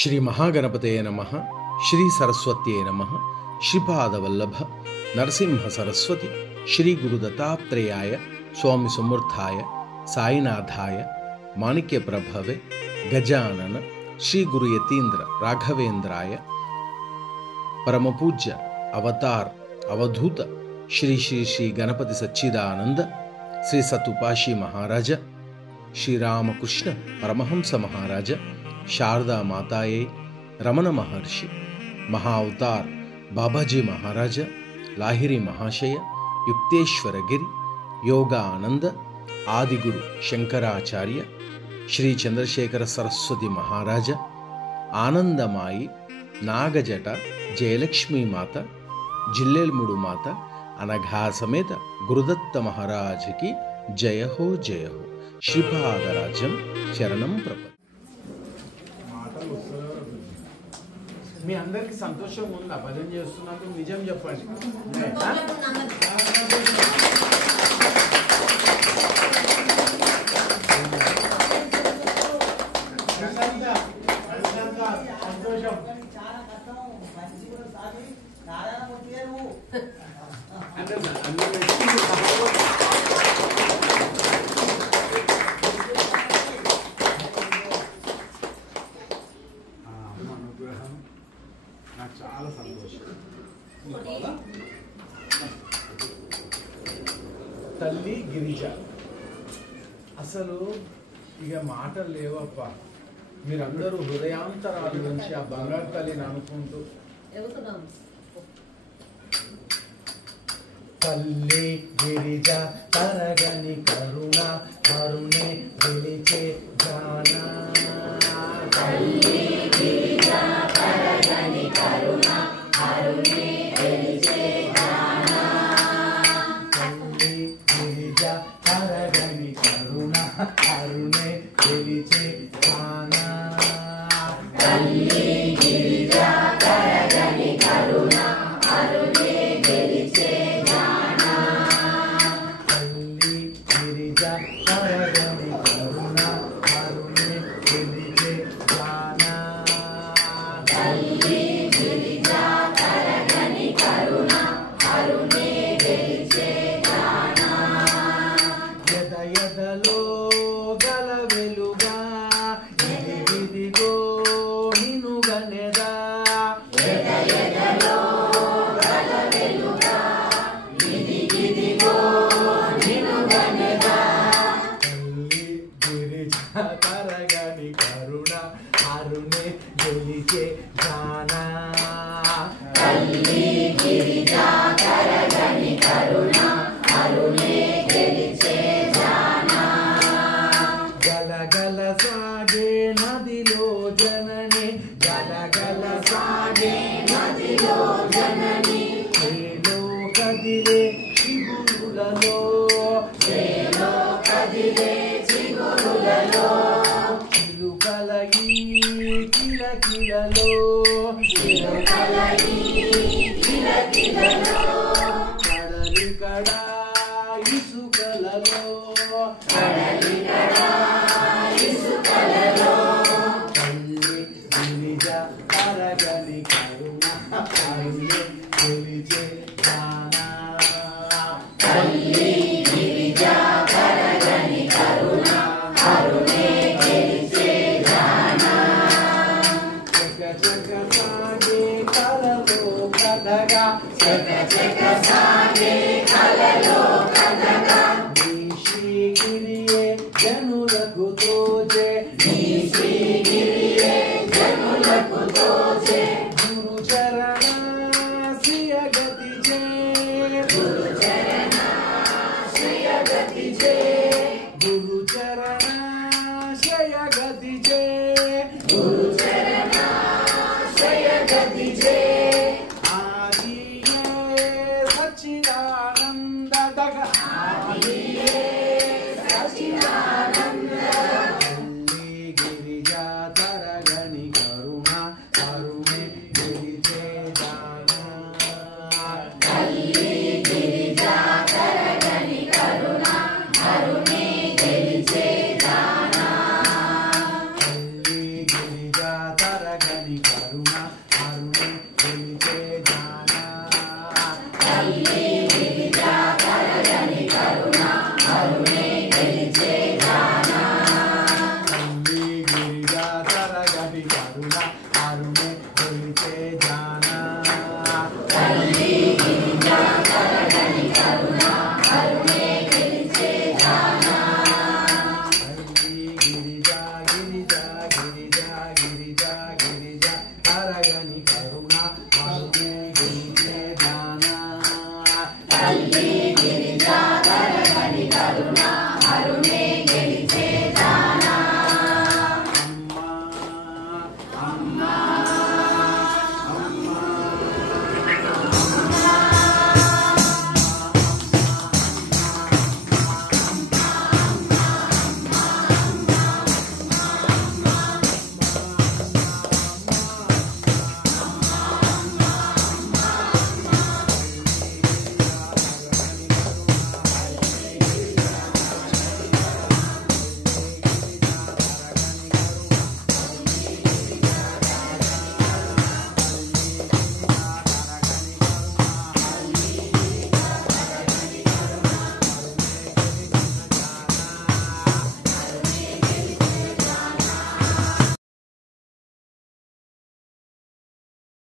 श्री महागणपतये नमः। श्री सरस्वत्यै नमः। श्रीपादवल्लभ नरसिंह सरस्वती श्री गुरुदत्तात्रेयाय स्वामी समर्थाय साईनाथाय माणिक्य प्रभवे गजानन श्री गुरु यतीन्द्र राघवेंद्राय परमपूज्य अवतार अवधूत श्री श्री श्री गणपति सच्चिदानंद श्री सतुपाशी महाराज श्री रामकृष्ण परमहंस महाराज शारदा माताये रमण महर्षि महाअवतार बाबाजी महाराज लाहिरी महाशय युक्तेश्वर गिरी योगानंद आदिगुरु शंकराचार्य श्री चंद्रशेखर सरस्वती महाराज आनंदमाई नागजट जयलक्ष्मी माता जिल्लेलमूडु माता अनघा समेत गुरुदत्त महाराज की जय हो श्रीपादराजम शरणं प्रपद्ये। మీ అందరికి సంతోషం ఉందా? భజన చేస్తున్నందుకు నిజం చెప్పండి. చాలా సంతోషం. తల్లి గిరిజ అసలు ఇక మాటలు లేవప్ప. మీరందరూ హృదయాంతరాల నుంచి ఆ బంగారు తల్లిని అనుకుంటూ తల్లి గిరిజ తరగని కరుణ కరుణే పిలిచే జానా తల్లి గిరిజ తరగని కరుణ కరుణే పిలిచే జానా తల్లి గిరిజ తరగని కరుణ కరుణే పిలిచే జానా తల్లి గిరిజ తరగని కరుణ కరుణే పిలిచే జానా తల్లి గిరిజ తరగని కరుణ కరుణే పిలిచే జానా తల్లి గిరిజ తరగని కరుణ కరుణే పిలిచే జానా యద యదలో గల వెలుగా ఇదిగో నిన్ను గనెదా యద యదలో గల వెలుగా ఇదిగో నిన్ను గనెదా తల్లి గిరిజ తరగని కరుణ కరుణే పిలిచే జానా తల్లి గిరిజ తరగని కరుణ కరుణే పిలిచే జానా గలగల సాగే నదిలో జనని గలగల సాగే నదిలో జనని ఏలో కదిలే చిగురులలో ఏలో కదిలే చిగురులలో చిలుకల ఈ కిలకిలలో చిలుకల ఈ కిలకిలలో కడలి కడా ఇసుకలలో కడలి కడా ఇసుకలలో తల్లి గిరిజ తరగని కరుణ కరుణే పిలిచే జానా తల్లి గిరిజ తరగని కరుణ కరుణే పిలిచే జానా జగ జగ సాగే కలలో కథగా జగ జగ సాగే కలలో కథగా నీ శ్రీగిరియే జనులకు తోచే నీ శ్రీగిరియే జనులకు తోచే గురు చరణ శ్రీయగతి తరగని కరుణ అరుణే గెలిచే జానా తల్లి గిరిజా తరగని కరుణ అరుణే గెలిచే జానా తల్లి గిరిజా తరగని కరుణ అరుణే గెలిచే జానా తల్లి గిరిజా తరగని కరుణ అరుణే గెలిచే జానా తల్లి గిరిజా గిరిజా గిరిజా గిరిజా గిరిజా తరగని కరుణ అరుణే గెలిచే జానా తల్లి గిరిజా తరగని కరుణ అరుణే గెలిచే జానా అమ్మా